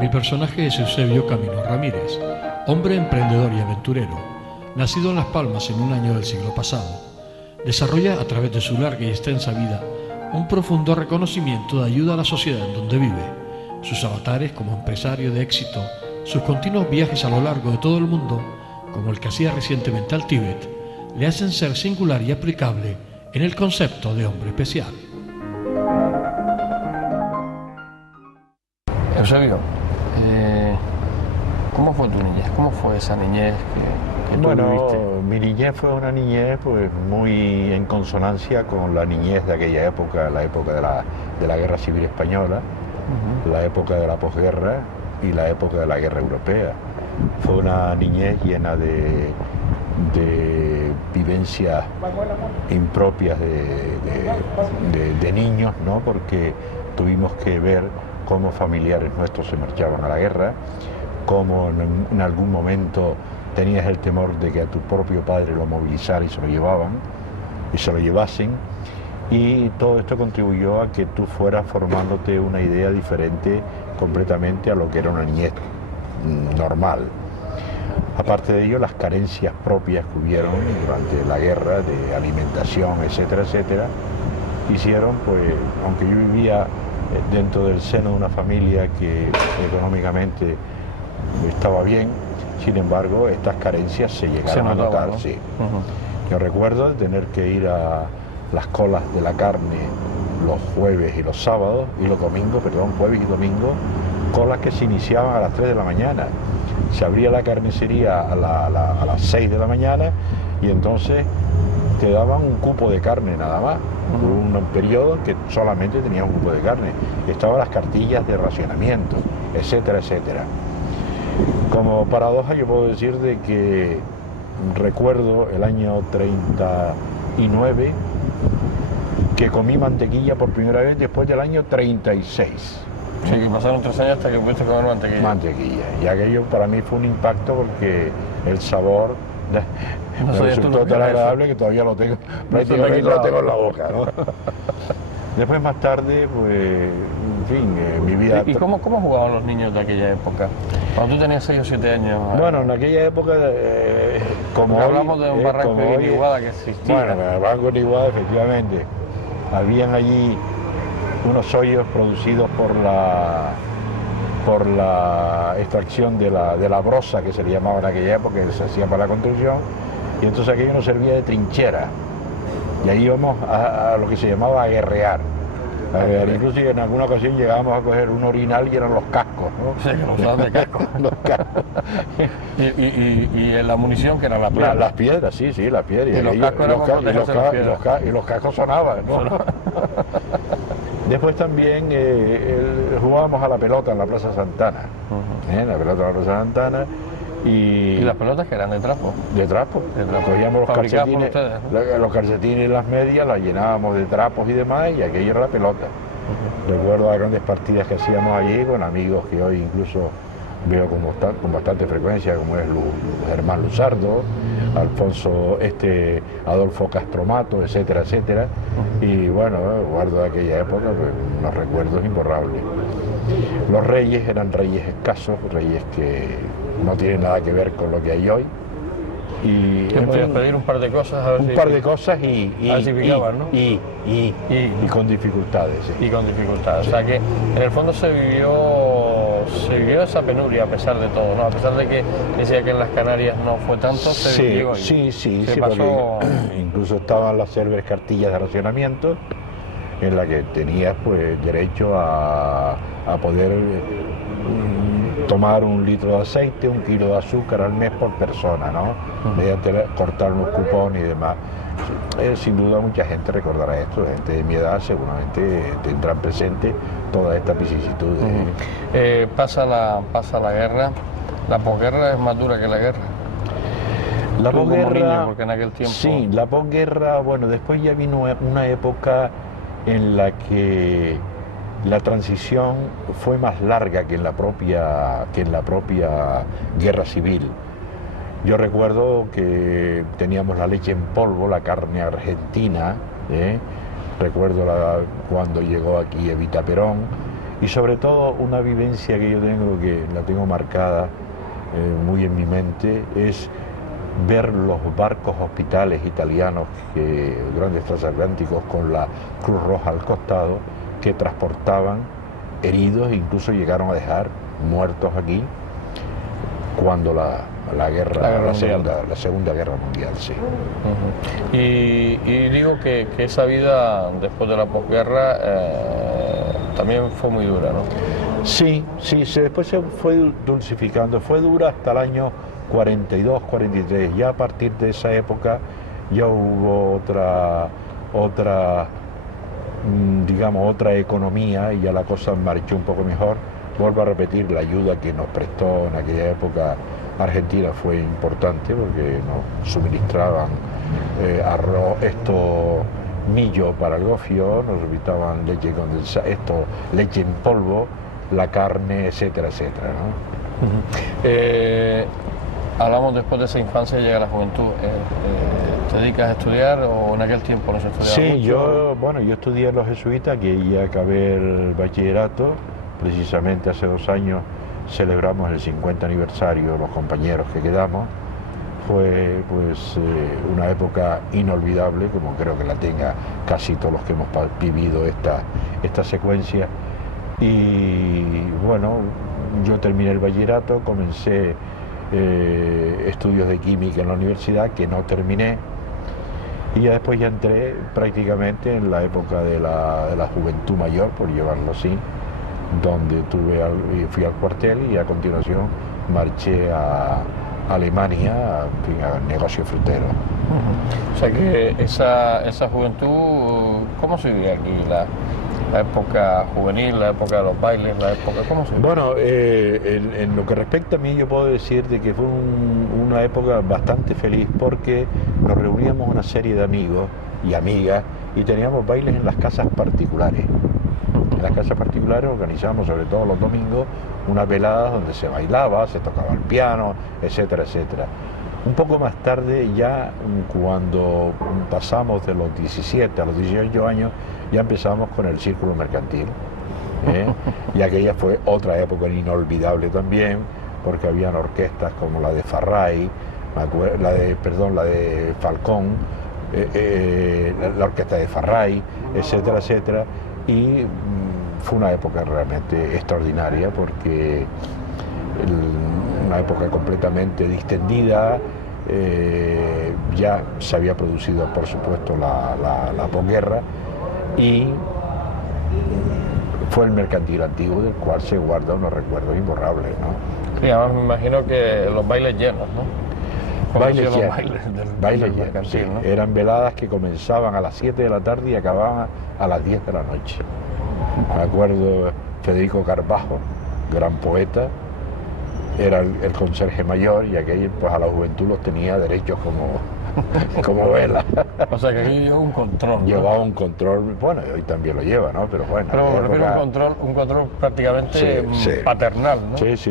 Mi personaje es Eusebio Camino Ramírez, hombre emprendedor y aventurero, nacido en Las Palmas en un año del siglo pasado. Desarrolla a través de su larga y extensa vida un profundo reconocimiento de ayuda a la sociedad en donde vive. Sus avatares como empresario de éxito, sus continuos viajes a lo largo de todo el mundo, como el que hacía recientemente al Tíbet, le hacen ser singular y aplicable en el concepto de hombre especial. Eusebio, ¿cómo fue tu niñez? ¿Cómo fue esa niñez que tú viviste? Mi niñez fue una niñez pues muy en consonancia con la niñez de aquella época, la época de la Guerra Civil Española, la época de la posguerra y la época de la Guerra Europea. Fue una niñez llena de vivencias impropias de niños, ¿no? Porque tuvimos que ver cómo familiares nuestros se marchaban a la guerra, cómo en algún momento tenías el temor de que a tu propio padre lo movilizara y se lo llevasen, y todo esto contribuyó a que tú fueras formándote una idea diferente completamente a lo que era una niñez normal. Aparte de ello, las carencias propias que hubieron durante la guerra de alimentación, etcétera, etcétera, hicieron, pues, aunque yo vivía dentro del seno de una familia que económicamente estaba bien, sin embargo, estas carencias se llegaron a notar, ¿no? Sí. Yo recuerdo tener que ir a las colas de la carne los jueves y los sábados, y los domingos, perdón, jueves y domingo, colas que se iniciaban a las 3 de la mañana. Se abría la carnicería a las 6 de la mañana y entonces te daban un cupo de carne nada más, por un periodo que solamente tenía un cupo de carne. Estaban las cartillas de racionamiento, etcétera, etcétera. Como paradoja yo puedo decir de que recuerdo el año 39 que comí mantequilla por primera vez después del año 36. Sí, que pasaron 3 años hasta que pudiste comer mantequilla. Mantequilla. Y aquello para mí fue un impacto porque el sabor me resultó tan agradable que todavía lo tengo, prácticamente lo tengo en la boca, ¿no? Después más tarde, pues, en fin, mi vida... ¿Y cómo jugaban los niños de aquella época? Cuando tú tenías 6 o 7 años... Bueno, en aquella época, como hablamos hoy, de un barranco de Guiniguada que existía. Bueno, en el barranco de Guiniguada, efectivamente, habían allí unos hoyos producidos por la extracción de la brosa, que se le llamaba en aquella época, que se hacía para la construcción, y entonces aquello nos servía de trinchera, y ahí íbamos a lo que se llamaba a guerrear. Incluso en alguna ocasión llegábamos a coger un orinal y eran los cascos, ¿no? Sí, que nos usaban de casco. Los cascos. y la munición, que eran las piedras. Las piedras, sí, las piedras. Y los cascos sonaban, ¿no? Después también jugábamos a la pelota en la Plaza Santana. La pelota en la Plaza Santana. ¿Y las pelotas que eran de trapo? De trapo. Cogíamos los calcetines y las medias, las llenábamos de trapos y demás, y aquello era la pelota. Recuerdo las grandes partidas que hacíamos allí con amigos que hoy incluso veo con bastante frecuencia, como es Germán Luzardo, Alfonso, Adolfo Castromato, etcétera, etcétera. Y bueno, guardo de aquella época pues, unos recuerdos imborrables. Los reyes eran reyes escasos, reyes que no tienen nada que ver con lo que hay hoy. Y podías pedir un par de cosas, a ver un par de cosas y con dificultades. Sí. Y con dificultades. Sí. O sea que en el fondo se vivió esa penuria a pesar de todo, ¿no? A pesar de que decía que en las Canarias no fue tanto, se vivió ahí. Sí, pasó... incluso estaban las célebres cartillas de racionamiento, en la que tenías pues derecho a poder tomar 1 litro de aceite, 1 kilo de azúcar al mes por persona, ¿no? Mediante cortar unos cupones y demás. Sin duda mucha gente recordará esto, gente de mi edad seguramente tendrán presente todas estas vicisitudes. Pasa la guerra, la posguerra es más dura que la guerra. La posguerra, porque en aquel tiempo... Sí, la posguerra, bueno, después ya vino una época en la que la transición fue más larga que en la propia guerra civil. Yo recuerdo que teníamos la leche en polvo, la carne argentina, recuerdo cuando llegó aquí Evita Perón, y sobre todo una vivencia que yo tengo, que la tengo marcada muy en mi mente, es ver los barcos hospitales italianos, grandes transatlánticos con la Cruz Roja al costado, que transportaban heridos e incluso llegaron a dejar muertos aquí cuando la Segunda Guerra Mundial, sí. Y digo que esa vida después de la posguerra también fue muy dura, ¿no? Sí, después se fue dulcificando, fue dura hasta el año 42, 43, ya a partir de esa época ya hubo otra economía y ya la cosa marchó un poco mejor. Vuelvo a repetir, la ayuda que nos prestó en aquella época Argentina fue importante porque nos suministraban arroz, millo para el gofio, nos invitaban leche condensada, leche en polvo, la carne, etcétera, etcétera, ¿no? Hablamos después de esa infancia, llega la juventud. ¿Te dedicas a estudiar o en aquel tiempo no se estudiaba mucho? Yo estudié en los jesuitas, que ya acabé el bachillerato. Precisamente hace 2 años celebramos el 50 aniversario, los compañeros que quedamos. Fue pues una época inolvidable, como creo que la tenga casi todos los que hemos vivido esta secuencia. Y bueno, yo terminé el bachillerato, comencé estudios de química en la universidad, que no terminé, y ya después ya entré prácticamente en la época de la juventud mayor, por llevarlo así, donde fui al cuartel y a continuación marché a Alemania, a negocio frutero. O sea que esa juventud, ¿cómo se vive aquí? La época juvenil, la época de los bailes, ¿cómo se vive? Bueno, en lo que respecta a mí, yo puedo decir de que fue una época bastante feliz, porque nos reuníamos una serie de amigos y amigas y teníamos bailes en las casas particulares. En las casas particulares organizábamos, sobre todo los domingos, unas veladas donde se bailaba, se tocaba el piano, etcétera, etcétera. Un poco más tarde, ya cuando pasamos de los 17 a los 18 años, ya empezamos con el círculo mercantil. Y aquella fue otra época inolvidable también, porque habían orquestas como la de Farray, la de Falcón, la orquesta de Farray, etcétera, etcétera. Y fue una época realmente extraordinaria, porque una época completamente distendida. Ya se había producido, por supuesto, la posguerra, y fue el mercantil antiguo, del cual se guardan unos recuerdos imborrables, ¿no? Sí, además me imagino que los bailes llenos, ¿no? Bailes llenos, sí. ¿no? Eran veladas que comenzaban a las 7 de la tarde y acababan a las 10 de la noche. Me acuerdo Federico Carbajo, gran poeta, era el conserje mayor, y aquel pues a la juventud los tenía derechos como vela. O sea que aquí llevaba un control, ¿no? Llevaba un control, bueno, y hoy también lo lleva, ¿no? Pero bueno. Pero me refiero a un control prácticamente paternal, ¿no? Sí.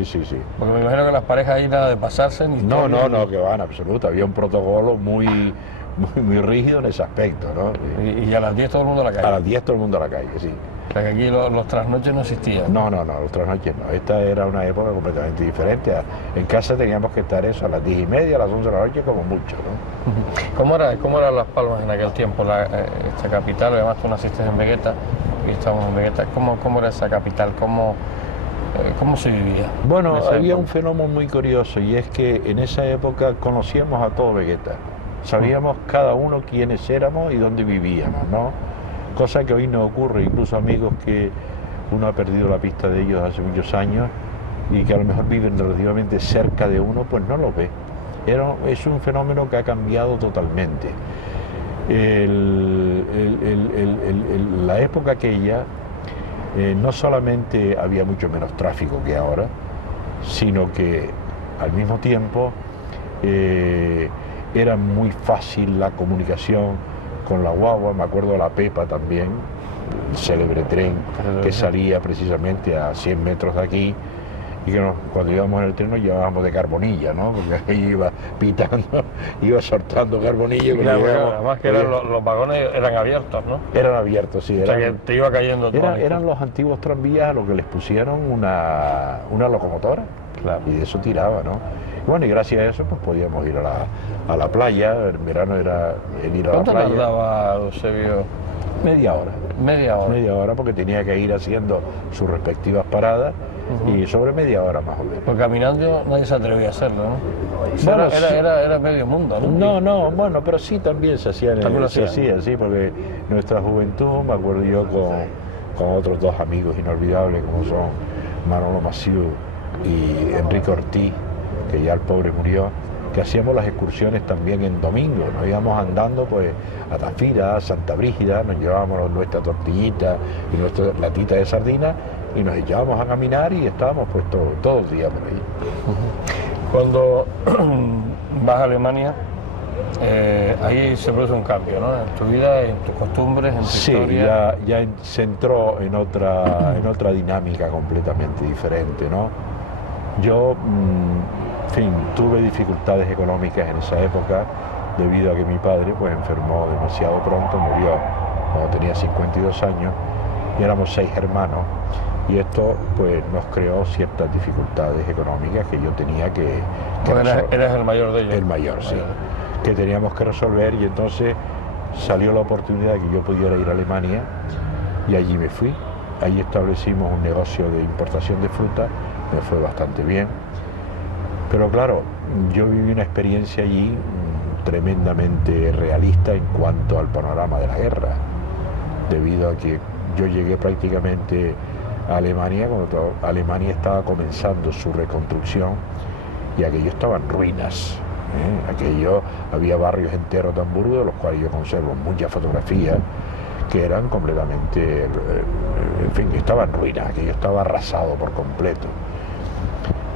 Porque me imagino que las parejas ahí nada de pasarse ni... No, que va, en absoluto. Había un protocolo muy rígido en ese aspecto, ¿no? Y a las 10 todo el mundo a la calle. A las 10 todo el mundo a la calle, sí. O sea que aquí los trasnoches no existían. No, los trasnoches no. Esta era una época completamente diferente. En casa teníamos que estar eso a las 10:30, a las 11 de la noche como mucho, ¿no? ¿Cómo eran Las Palmas en aquel tiempo, esta capital? Además tú naciste en Vegueta y estamos en Vegueta. ¿Cómo era esa capital? ¿Cómo se vivía? Bueno, había un fenómeno muy curioso, y es que en esa época conocíamos a todo Vegueta. Sabíamos cada uno quiénes éramos y dónde vivíamos, ¿no? cosa que hoy no ocurre, incluso amigos que uno ha perdido la pista de ellos hace muchos años y que a lo mejor viven relativamente cerca de uno, pues no lo ve. Es un fenómeno que ha cambiado totalmente. La época aquella, no solamente había mucho menos tráfico que ahora, sino que al mismo tiempo era muy fácil la comunicación con la guagua. Me acuerdo de la Pepa también, el célebre tren que salía precisamente a 100 metros de aquí, y que cuando íbamos en el tren nos llevábamos de carbonilla, ¿no? Porque ahí iba pitando, iba soltando carbonilla. Claro, además que los vagones eran abiertos, ¿no? Eran abiertos, sí. O sea, que te iba cayendo todo. Eran los antiguos tranvías a los que les pusieron una locomotora, claro, y de eso tiraba, ¿no? Y bueno, y gracias a eso pues podíamos ir a la playa. En verano era el ir a la playa. ¿Cuánto tardaba Eusebio? Media hora. Media hora. Media hora, porque tenía que ir haciendo sus respectivas paradas. Y sobre media hora más o menos. Porque caminando nadie se atrevía a hacerlo, ¿no? Bueno, era medio mundo, ¿no? No, bueno, pero sí también se hacía, sí, porque nuestra juventud, me acuerdo yo con otros dos amigos inolvidables como son Manolo Maciú y Enrique Ortiz, que ya el pobre murió, que hacíamos las excursiones también en domingo. Nos íbamos andando pues a Tafira, a Santa Brígida, nos llevábamos nuestra tortillita y nuestra latita de sardina y nos echábamos a caminar y estábamos pues todo el día por ahí. Cuando vas a Alemania, ahí se produce un cambio, ¿no? En tu vida, en tus costumbres, en tu historia. Sí, ya se entró en otra dinámica completamente diferente, ¿no? Yo, en fin, tuve dificultades económicas en esa época debido a que mi padre pues enfermó demasiado pronto, murió cuando tenía 52 años y éramos 6 hermanos. Y esto pues nos creó ciertas dificultades económicas que yo tenía que resolver. ¿Eres el mayor de ellos? El mayor, sí. Que teníamos que resolver, y entonces salió la oportunidad de que yo pudiera ir a Alemania y allí me fui. Allí establecimos un negocio de importación de fruta, me fue bastante bien. Pero claro, yo viví una experiencia allí tremendamente realista en cuanto al panorama de la guerra, debido a que yo llegué prácticamente a Alemania cuando Alemania estaba comenzando su reconstrucción y aquello estaba en ruinas. Aquello, había barrios enteros de Hamburgo, de los cuales yo conservo muchas fotografías, que eran completamente, en fin, estaba en ruinas, aquello estaba arrasado por completo.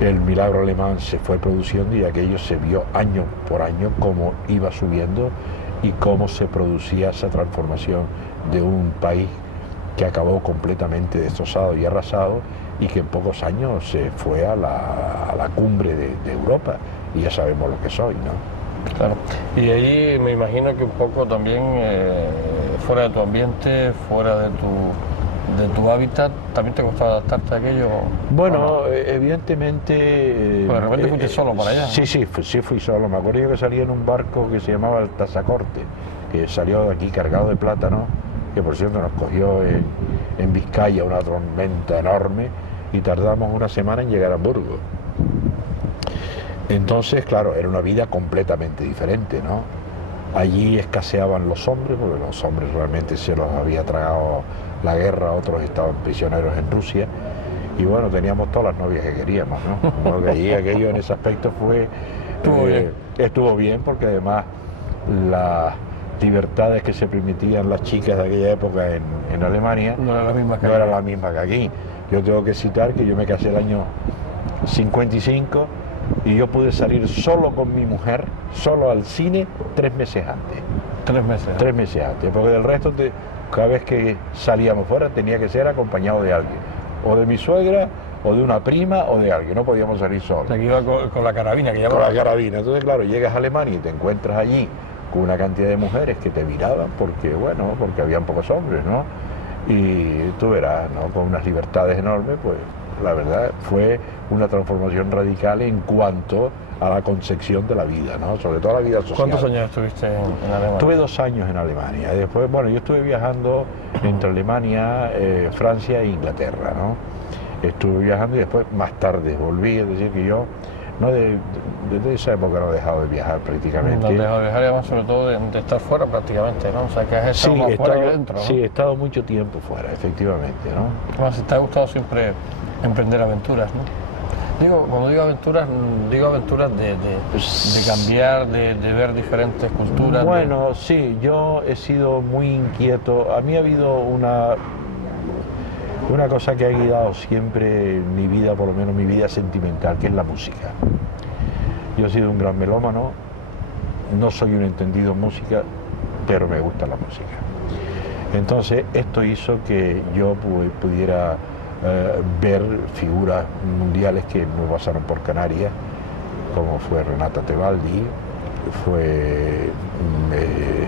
El milagro alemán se fue produciendo y aquello se vio año por año cómo iba subiendo y cómo se producía esa transformación de un país que acabó completamente destrozado y arrasado y que en pocos años se fue a la cumbre de Europa, y ya sabemos lo que soy, ¿no? Claro. Y ahí me imagino que un poco también fuera de tu ambiente, fuera de tu hábitat, ¿también te costaba adaptarte a aquello? Bueno, no? Evidentemente... Pues de repente fuiste solo para allá, ¿no? Sí, fui solo. Me acuerdo yo que salí en un barco que se llamaba el Tazacorte, que salió de aquí cargado de plátano, que por cierto nos cogió en Vizcaya una tormenta enorme y tardamos una semana en llegar a Hamburgo. Entonces, claro, era una vida completamente diferente, ¿no? Allí escaseaban los hombres, porque los hombres realmente se los había tragado la guerra, otros estaban prisioneros en Rusia, y bueno, teníamos todas las novias que queríamos, ¿no? Porque allí aquello en ese aspecto fue... Estuvo bien, porque además las libertades que se permitían las chicas de aquella época en Alemania no era la misma que aquí. Yo tengo que citar que yo me casé el año 55 y yo pude salir solo con mi mujer, solo al cine, 3 meses antes. 3 meses. 3 meses antes, porque del resto, cada vez que salíamos fuera tenía que ser acompañado de alguien, o de mi suegra, o de una prima, o de alguien, no podíamos salir solos. Aquí iba con la carabina que Con la carabina. Entonces, claro, llegas a Alemania y te encuentras allí con una cantidad de mujeres que te miraban porque habían pocos hombres, ¿no? Y tú verás, ¿no? Con unas libertades enormes, pues la verdad fue una transformación radical en cuanto a la concepción de la vida, ¿no? Sobre todo la vida social. ¿Cuántos años estuviste en Alemania? Tuve 2 años en Alemania. Después, bueno, yo estuve viajando entre Alemania, Francia e Inglaterra, ¿no? Estuve viajando y después más tarde volví, es decir, que yo No desde esa época no he dejado de viajar prácticamente. No he dejado de viajar y además sobre todo de estar fuera prácticamente, ¿no? O sea que has estado más fuera que dentro, ¿no? Sí, he estado mucho tiempo fuera, efectivamente, ¿no? Además, te ha gustado siempre emprender aventuras, ¿no? Cuando digo aventuras de cambiar, de ver diferentes culturas. Bueno, sí, yo he sido muy inquieto. A mí ha habido una cosa que ha guiado siempre mi vida, por lo menos mi vida sentimental, que es la música. Yo he sido un gran melómano, no soy un entendido en música, pero me gusta la música. Entonces, esto hizo que yo pudiera ver figuras mundiales que me pasaron por Canarias, como fue Renata Tebaldi,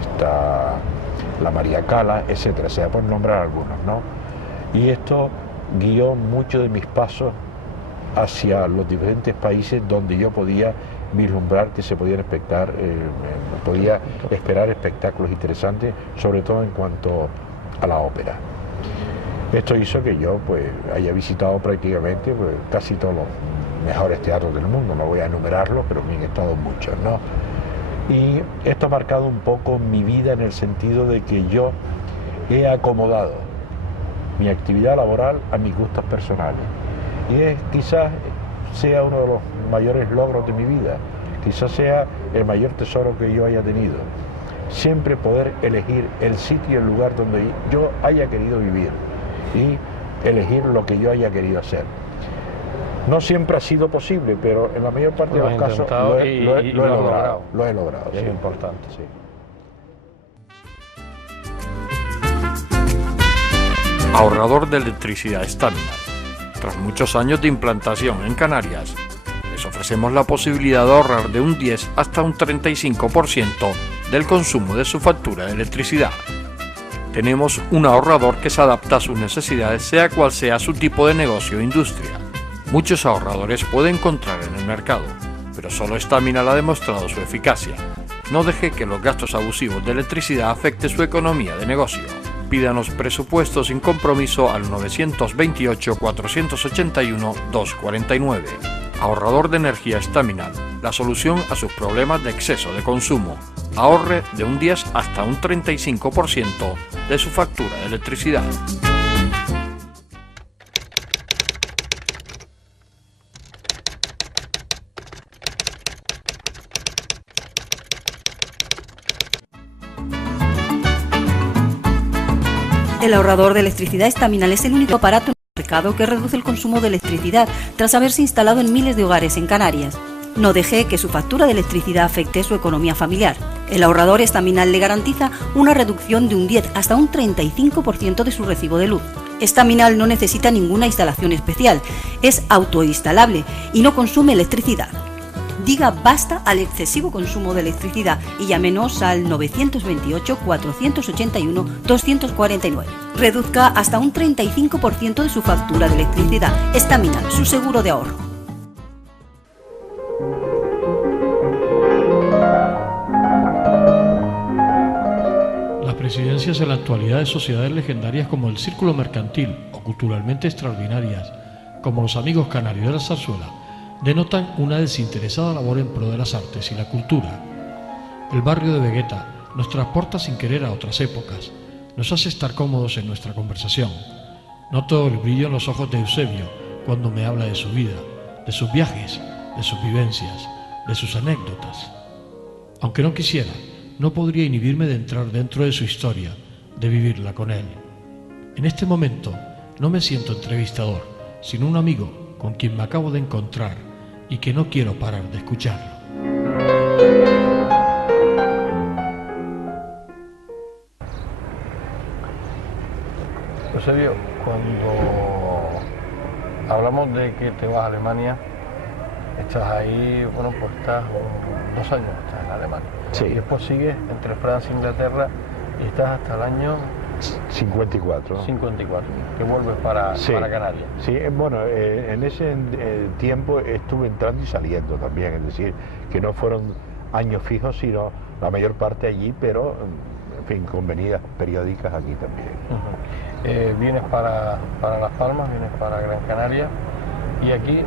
está la María Cala, etcétera, sea por nombrar algunos, ¿no? Y esto guió mucho de mis pasos hacia los diferentes países donde yo podía vislumbrar que se podían podía esperar espectáculos interesantes, sobre todo en cuanto a la ópera. Esto hizo que yo haya visitado prácticamente casi todos los mejores teatros del mundo, no voy a enumerarlos, pero bien he estado muchos, ¿no? Y esto ha marcado un poco mi vida en el sentido de que yo he acomodado mi actividad laboral a mis gustos personales. Y quizás sea uno de los mayores logros de mi vida, quizás sea el mayor tesoro que yo haya tenido. Siempre poder elegir el sitio y el lugar donde yo haya querido vivir y elegir lo que yo haya querido hacer. No siempre ha sido posible, pero en la mayor parte de los casos lo he logrado. Lo he logrado. Es importante. Sí. Ahorrador de electricidad Staminar. Tras muchos años de implantación en Canarias, les ofrecemos la posibilidad de ahorrar de un 10 hasta un 35% del consumo de su factura de electricidad. Tenemos un ahorrador que se adapta a sus necesidades, sea cual sea su tipo de negocio o industria. Muchos ahorradores puede encontrar en el mercado, pero solo Staminar ha demostrado su eficacia. No deje que los gastos abusivos de electricidad afecten su economía de negocio. Pídanos presupuestos sin compromiso al 921-481-249. Ahorrador de energía Staminar, la solución a sus problemas de exceso de consumo. Ahorre de un 10 hasta un 35% de su factura de electricidad. El ahorrador de electricidad Staminar es el único aparato en el mercado que reduce el consumo de electricidad tras haberse instalado en miles de hogares en Canarias. No deje que su factura de electricidad afecte su economía familiar. El ahorrador Staminar le garantiza una reducción de un 10 hasta un 35% de su recibo de luz. Staminar no necesita ninguna instalación especial, es autoinstalable y no consume electricidad. Diga basta al excesivo consumo de electricidad y llámenos al 928-481-249. Reduzca hasta un 35% de su factura de electricidad. Staminar, su seguro de ahorro. Las presidencias en la actualidad de sociedades legendarias como el Círculo Mercantil o culturalmente extraordinarias como los Amigos Canarios de la Zarzuela denotan una desinteresada labor en pro de las artes y la cultura. El barrio de Vegueta nos transporta sin querer a otras épocas, nos hace estar cómodos en nuestra conversación. Noto el brillo en los ojos de Eusebio cuando me habla de su vida, de sus viajes, de sus vivencias, de sus anécdotas. Aunque no quisiera, no podría inhibirme de entrar dentro de su historia, de vivirla con él. En este momento no me siento entrevistador, sino un amigo con quien me acabo de encontrar y que no quiero parar de escucharlo. Eusebio, cuando hablamos de que te vas a Alemania, estás ahí, estás 2 años estás en Alemania. Sí. Y después sigues entre Francia e Inglaterra y estás hasta el año 54. 54, que vuelves para Canarias. Sí, en ese tiempo estuve entrando y saliendo también, es decir, que no fueron años fijos, sino la mayor parte allí, pero, en fin, con venidas periódicas aquí también. Vienes para Las Palmas, vienes para Gran Canaria Y aquí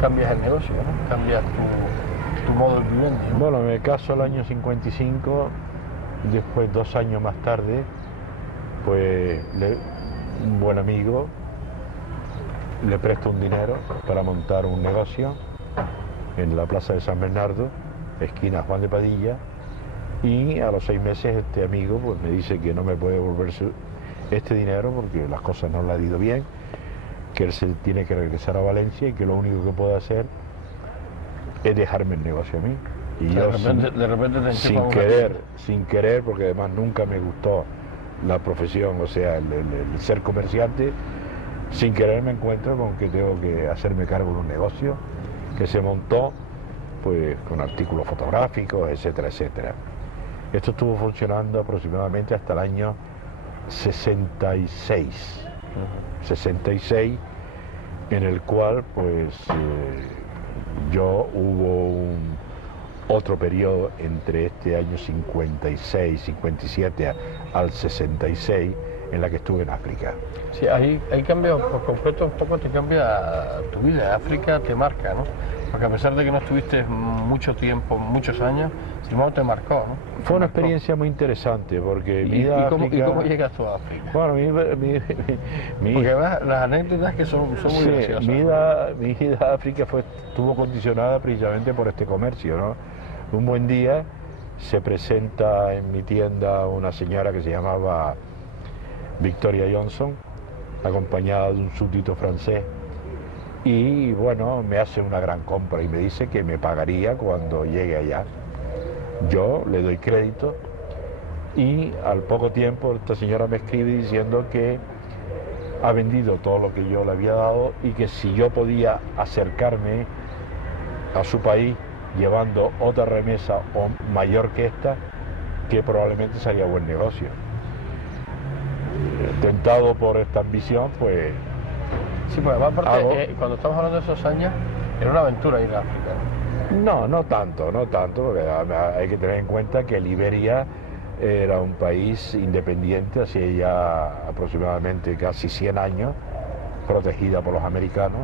cambias el negocio, ¿no? Cambias tu modo de vivienda, ¿no? Bueno, me caso el año 55, después 2 años más tarde, pues un buen amigo le presto un dinero para montar un negocio en la plaza de San Bernardo, esquina Juan de Padilla, y a los 6 meses este amigo pues me dice que no me puede devolver este dinero porque las cosas no le han ido bien, que él se tiene que regresar a Valencia y que lo único que puede hacer es dejarme el negocio a mí. Y yo de repente te sin querer, porque además nunca me gustó la profesión, o sea, el ser comerciante, sin querer me encuentro con que tengo que hacerme cargo de un negocio que se montó pues con artículos fotográficos, etcétera, etcétera. Esto estuvo funcionando aproximadamente hasta el año 66, 66, en el cual pues yo hubo otro periodo entre este año 56, 57 al 66 en la que estuve en África. Sí, ahí cambia por completo, un poco te cambia tu vida. África te marca, ¿no? Porque a pesar de que no estuviste mucho tiempo, muchos años, sin embargo te marcó, ¿no? Fue una experiencia muy interesante porque ¿Y cómo llegas tú a África? Bueno, porque además las anécdotas que son muy graciosas. Mi ida a África estuvo condicionada precisamente por este comercio, ¿no? Un buen día se presenta en mi tienda una señora que se llamaba Victoria Johnson, acompañada de un súbdito francés, y bueno, me hace una gran compra y me dice que me pagaría cuando llegue allá. Yo le doy crédito y al poco tiempo esta señora me escribe diciendo que ha vendido todo lo que yo le había dado y que si yo podía acercarme a su país llevando otra remesa o mayor que esta, que probablemente sería buen negocio. Tentado por esta ambición, pues... Sí, pues además aparte, cuando estamos hablando de esos años, era una aventura ir a África. No tanto, porque hay que tener en cuenta que Liberia era un país independiente hacía ya aproximadamente casi 100 años, protegida por los americanos,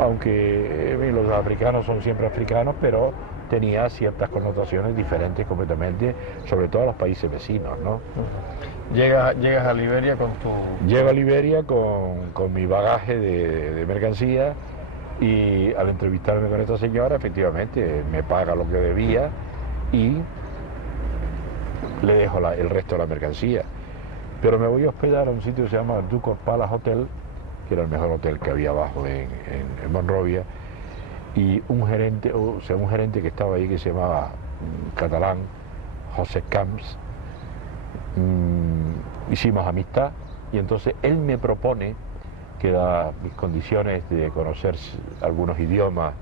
aunque los africanos son siempre africanos, pero tenía ciertas connotaciones diferentes completamente, sobre todo a los países vecinos, ¿no? Llegas a Liberia con tu... Llego a Liberia con mi bagaje de mercancía y al entrevistarme con esta señora, efectivamente, me paga lo que debía y le dejo el resto de la mercancía. Pero me voy a hospedar a un sitio que se llama Ducal Palace Hotel, que era el mejor hotel que había abajo en Monrovia, y un gerente que estaba ahí que se llamaba catalán, José Camps, hicimos amistad y entonces él me propone que dadas mis condiciones de conocer algunos idiomas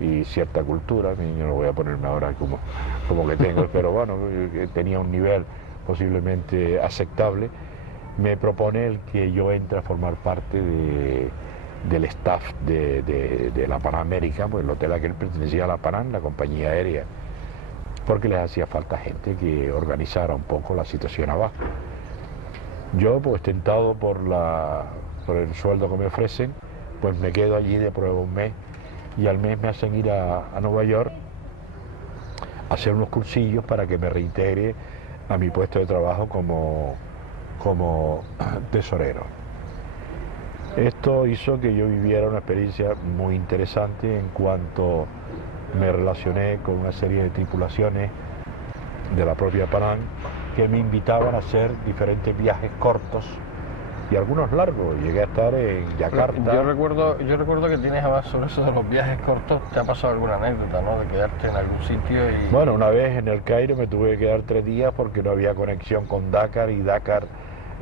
y cierta cultura, yo no voy a ponerme ahora como que tengo, pero bueno, tenía un nivel posiblemente aceptable, me propone el que yo entre a formar parte del staff de la Pan American, pues el hotel a que él pertenecía a la Pan, la compañía aérea, porque les hacía falta gente que organizara un poco la situación abajo. Yo, pues tentado por el sueldo que me ofrecen, pues me quedo allí de prueba un mes y al mes me hacen ir a Nueva York a hacer unos cursillos para que me reintegre a mi puesto de trabajo como tesorero. Esto hizo que yo viviera una experiencia muy interesante en cuanto me relacioné con una serie de tripulaciones de la propia Panam que me invitaban a hacer diferentes viajes cortos y algunos largos. Llegué a estar en Yakarta. Yo recuerdo que tienes además sobre eso de los viajes cortos, ¿te ha pasado alguna anécdota, no? De quedarte en algún sitio y... Bueno, una vez en el Cairo me tuve que quedar 3 días porque no había conexión con Dakar y Dakar,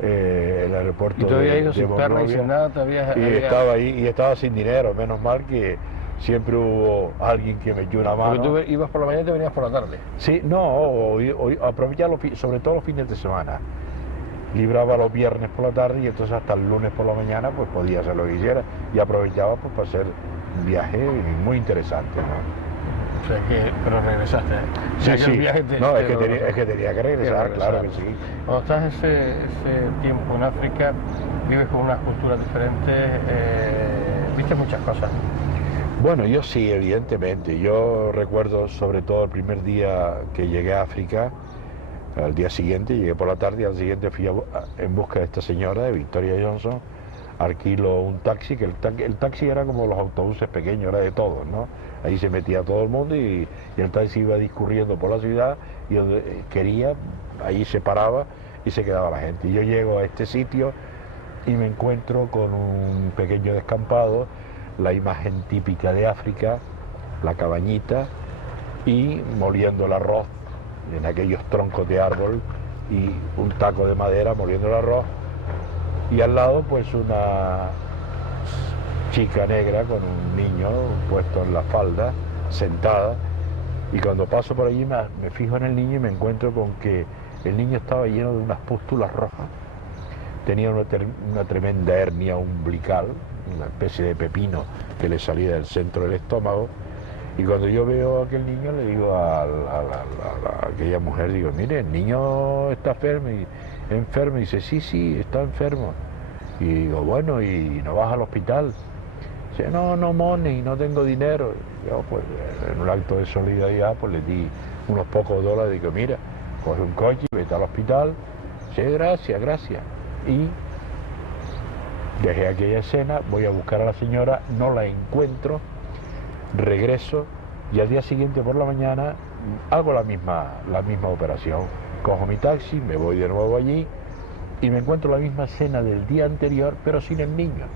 el aeropuerto de... ¿Y tú habías ido sin Monrovia, perro y sin nada? Estaba ahí y estaba sin dinero, menos mal que siempre hubo alguien que me echó una mano. Porque tú ibas por la mañana y te venías por la tarde. Sí, no, aprovechaba sobre todo los fines de semana. Libraba los viernes por la tarde y entonces hasta el lunes por la mañana pues podía hacer lo que quisiera y aprovechaba pues para hacer un viaje muy interesante, ¿no? O sea que, pero regresaste, ¿eh? Sí, o sea, sí. No, es que tenía que regresar, claro que sí. Cuando estás ese tiempo en África, vives con unas culturas diferentes, Viste muchas cosas. Bueno, yo sí, evidentemente. Yo recuerdo sobre todo el primer día que llegué a África, al día siguiente, llegué por la tarde y al siguiente fui en busca de esta señora, de Victoria Johnson, alquilo un taxi, que el taxi era como los autobuses pequeños, era de todos, ¿no? Ahí se metía todo el mundo y el taxi iba discurriendo por la ciudad y donde quería, ahí se paraba y se quedaba la gente. Y yo llego a este sitio y me encuentro con un pequeño descampado, la imagen típica de África, la cabañita, y moliendo el arroz en aquellos troncos de árbol y un taco de madera moliendo el arroz, y al lado pues una chica negra con un niño puesto en la falda, sentada, y cuando paso por allí me fijo en el niño y me encuentro con que el niño estaba lleno de unas pústulas rojas, tenía una tremenda hernia umbilical, una especie de pepino que le salía del centro del estómago, y cuando yo veo a aquel niño le digo a aquella mujer, digo, mire, el niño está enfermo, y dice, sí, está enfermo, y digo, bueno, ¿y no vas al hospital? Dice, no money, no tengo dinero. Yo pues en un acto de solidaridad pues le di unos pocos dólares, digo, mira, coge un coche, vete al hospital. Sí, gracias. Y dejé aquella escena, voy a buscar a la señora, no la encuentro, regreso y al día siguiente por la mañana hago la misma operación. Cojo mi taxi, me voy de nuevo allí y me encuentro la misma escena del día anterior, pero sin el niño.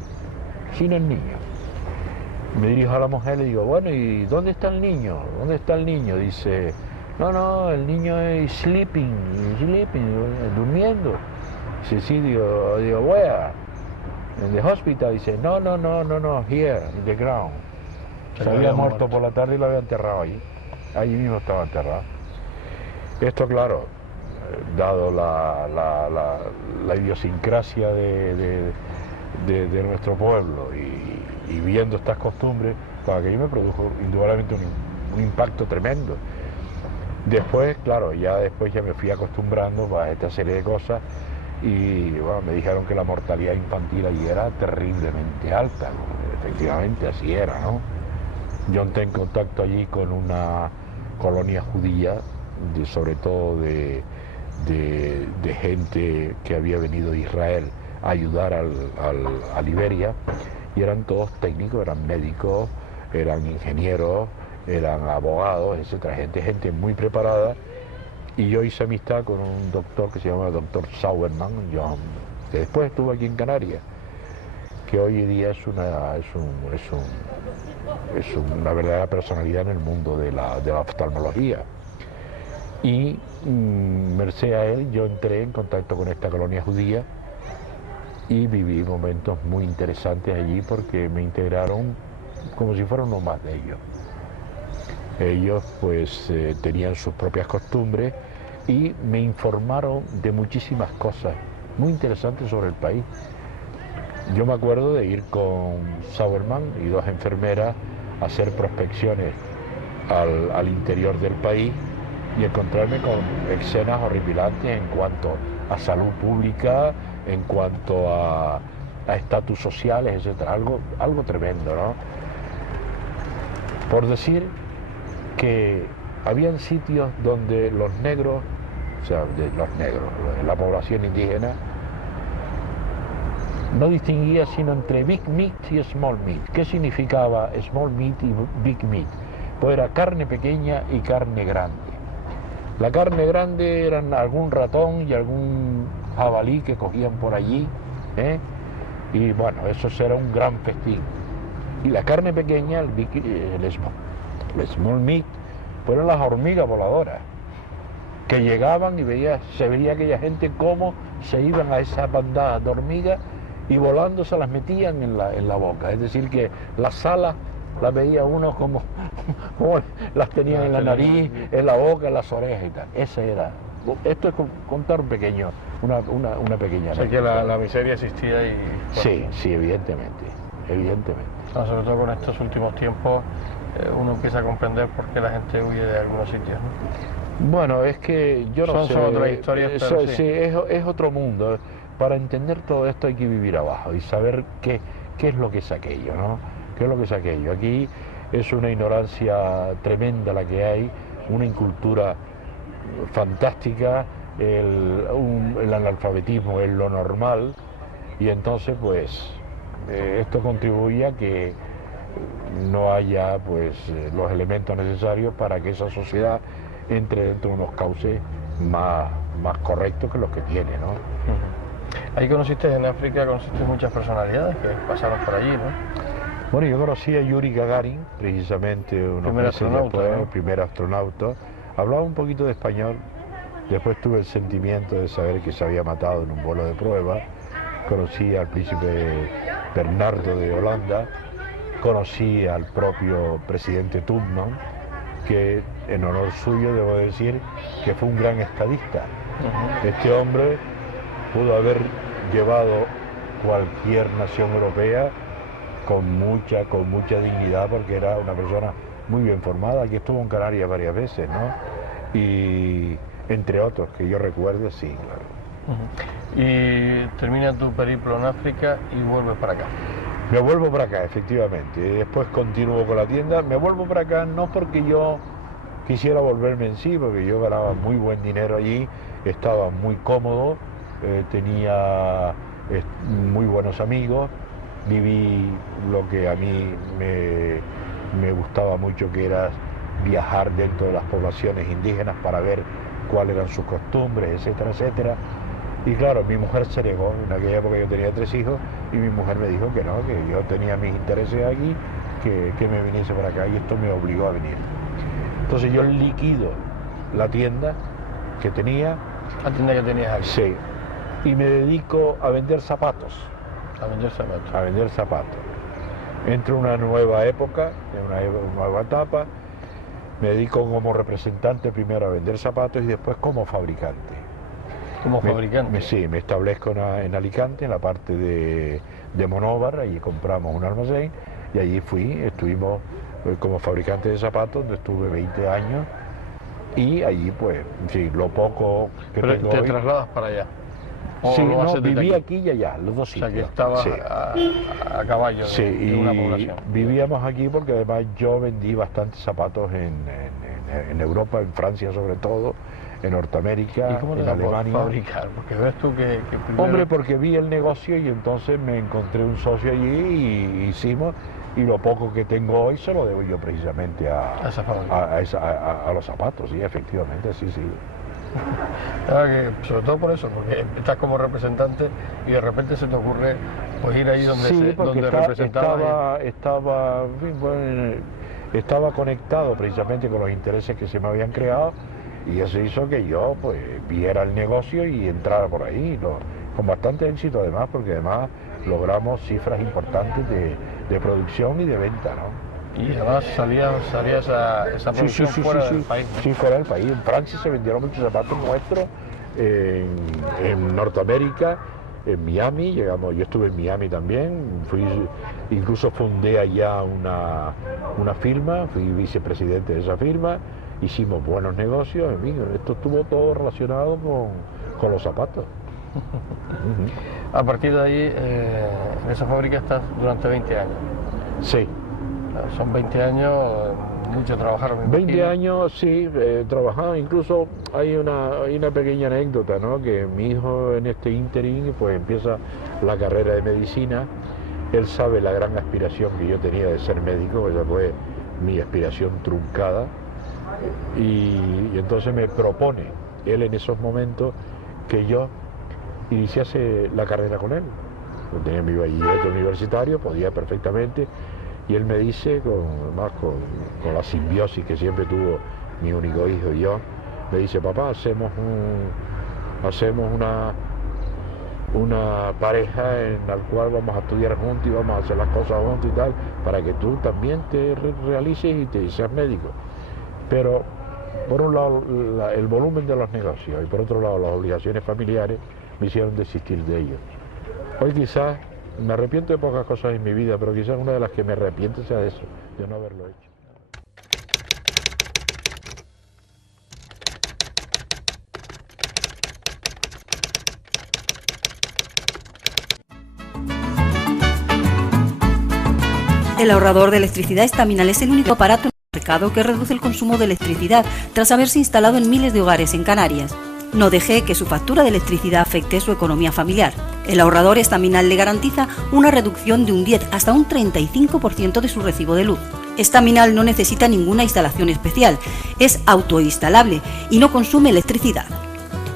Me dirijo a la mujer y le digo, bueno, ¿y dónde está el niño? Dice, no, el niño es sleeping, durmiendo. Dice, sí, digo, where? En the hospital. Dice, no, here, in the ground. Se había muerto por la tarde y lo había enterrado allí mismo estaba enterrado. Esto, claro, dado la idiosincrasia de nuestro pueblo y viendo estas costumbres, pues aquello me produjo indudablemente un impacto tremendo. Después, claro, ya me fui acostumbrando a esta serie de cosas y bueno, me dijeron que la mortalidad infantil allí era terriblemente alta, ¿no? Efectivamente así era, ¿no? Yo entré en contacto allí con una colonia judía, sobre todo de gente que había venido de Israel a ayudar a Liberia, y eran todos técnicos, eran médicos, eran ingenieros, eran abogados, etcétera, gente muy preparada, y yo hice amistad con un doctor que se llama doctor Sauerman, que después estuvo aquí en Canarias, que hoy en día es una verdadera personalidad en el mundo de la oftalmología. Y merced a él yo entré en contacto con esta colonia judía y viví momentos muy interesantes allí porque me integraron como si fuera uno más de ellos. Ellos pues tenían sus propias costumbres y me informaron de muchísimas cosas muy interesantes sobre el país. Yo me acuerdo de ir con Sauerman y dos enfermeras a hacer prospecciones al interior del país y encontrarme con escenas horripilantes en cuanto a salud pública, en cuanto a estatus sociales, etcétera, algo tremendo, ¿no? Por decir que habían sitios donde los negros, la población indígena, no distinguía sino entre big meat y small meat. ¿Qué significaba small meat y big meat? Pues era carne pequeña y carne grande. La carne grande eran algún ratón y algún jabalí que cogían por allí, y bueno, eso era un gran festín. Y la carne pequeña, el small meat, fueron las hormigas voladoras, que llegaban y se veía aquella gente cómo se iban a esas bandadas de hormigas y volando se las metían en la boca. Es decir, que las alas las veía uno como las tenían en la nariz, en la boca, en las orejas y tal. Ese era. Esto es contar una pequeña O sea que la miseria existía y... Bueno. Sí, evidentemente. Sobre todo con estos últimos tiempos uno empieza a comprender por qué la gente huye de algunos sitios, ¿no? Bueno, es que yo no sé... Son otras historias, pero sí, es otro mundo. Para entender todo esto hay que vivir abajo y saber qué qué es lo que es aquello, ¿no? ¿Qué es lo que es aquello? Aquí es una ignorancia tremenda la que hay, una incultura fantástica, el analfabetismo es lo normal, y entonces pues esto contribuye a que no haya pues los elementos necesarios para que esa sociedad entre dentro de unos cauces más correctos que los que tiene, ¿no? Ahí conociste en África, conociste muchas personalidades que pasaron por allí, ¿no? Bueno, yo conocí a Yuri Gagarin, precisamente unos Primer meses astronauta, después, ¿no? el primer astronauta. Hablaba un poquito de español, después tuve el sentimiento de saber que se había matado en un vuelo de prueba. Conocí al príncipe Bernardo de Holanda, conocí al propio presidente Tubman, que en honor suyo debo decir que fue un gran estadista. Este hombre pudo haber llevado cualquier nación europea con mucha dignidad, porque era una persona muy bien formada. Aquí estuvo en Canarias varias veces, ¿no? Y entre otros que yo recuerdo, sí, claro. Y termina tu periplo en África y vuelves para acá. Me vuelvo para acá, efectivamente. Después continúo con la tienda. Me vuelvo para acá no porque yo quisiera volverme en sí, porque yo ganaba muy buen dinero allí, estaba muy cómodo, tenía muy buenos amigos, viví lo que a mí me gustaba mucho, que era viajar dentro de las poblaciones indígenas para ver cuáles eran sus costumbres, etcétera, etcétera. Y claro, mi mujer se negó. En aquella época yo tenía 3 hijos y mi mujer me dijo que no, que yo tenía mis intereses aquí, que me viniese para acá, y esto me obligó a venir. Entonces yo liquido la tienda que tenía. La tienda que tenías aquí. Sí. Y me dedico a vender zapatos. A vender zapatos. A vender zapatos. Entro en una nueva época, en una nueva etapa. Me dedico como representante primero a vender zapatos y después como fabricante. Como fabricante. Sí, me establezco en Alicante, en la parte de Monóvar. Allí compramos un almacén y allí estuvimos como fabricante de zapatos, donde estuve 20 años, y allí pues, sí, lo poco que Pero tengo te hoy. trasladas para allá. Sí, no, viví aquí y allá, los dos sitios. O sea, que estabas sí. a caballo Sí, de una población. Vivíamos aquí porque además yo vendí bastantes zapatos en Europa, en Francia sobre todo, en Norteamérica, ¿Y cómo te en da por Alemania. fabricar? Porque ves tú que primero... Hombre, porque vi el negocio y entonces me encontré un socio allí y hicimos, y lo poco que tengo hoy se lo debo yo precisamente a los zapatos, sí, efectivamente, sí. Claro, que sobre todo por eso, porque estás como representante y de repente se te ocurre pues ir ahí donde, sí, porque representaba. Estaba conectado precisamente con los intereses que se me habían creado, y eso hizo que yo pues viera el negocio y entrara por ahí, con bastante éxito además, porque además logramos cifras importantes de producción y de venta, ¿no? Y además salía esa producción fuera del país, ¿no? Sí, fuera del país. En Francia se vendieron muchos zapatos nuestros, en Norteamérica, en Miami, yo estuve en Miami también, incluso fundé allá una firma, fui vicepresidente de esa firma, hicimos buenos negocios, en fin, esto estuvo todo relacionado con los zapatos. A partir de ahí, en esa fábrica estás durante 20 años. Sí. Son 20 años, mucho trabajar. 20 años, sí, trabajado. Incluso hay una pequeña anécdota, ¿no? Que mi hijo en este ínterin pues empieza la carrera de medicina. Él sabe la gran aspiración que yo tenía de ser médico, esa fue mi aspiración truncada. Y entonces me propone él en esos momentos que yo iniciase la carrera con él. Yo tenía mi bachillerato universitario, podía perfectamente. Y él me dice, con la simbiosis que siempre tuvo mi único hijo y yo, me dice: papá, hacemos una pareja en la cual vamos a estudiar juntos y vamos a hacer las cosas juntos y tal, para que tú también te realices y seas médico. Pero por un lado el volumen de los negocios y por otro lado las obligaciones familiares me hicieron desistir de ellos. Hoy quizás me arrepiento de pocas cosas en mi vida, pero quizás una de las que me arrepiento sea de eso, de no haberlo hecho. El ahorrador de electricidad Estaminal es el único aparato en el mercado que reduce el consumo de electricidad tras haberse instalado en miles de hogares en Canarias. No deje que su factura de electricidad afecte su economía familiar. El ahorrador Estaminal le garantiza una reducción de un 10 hasta un 35% de su recibo de luz. Estaminal no necesita ninguna instalación especial, es autoinstalable y no consume electricidad.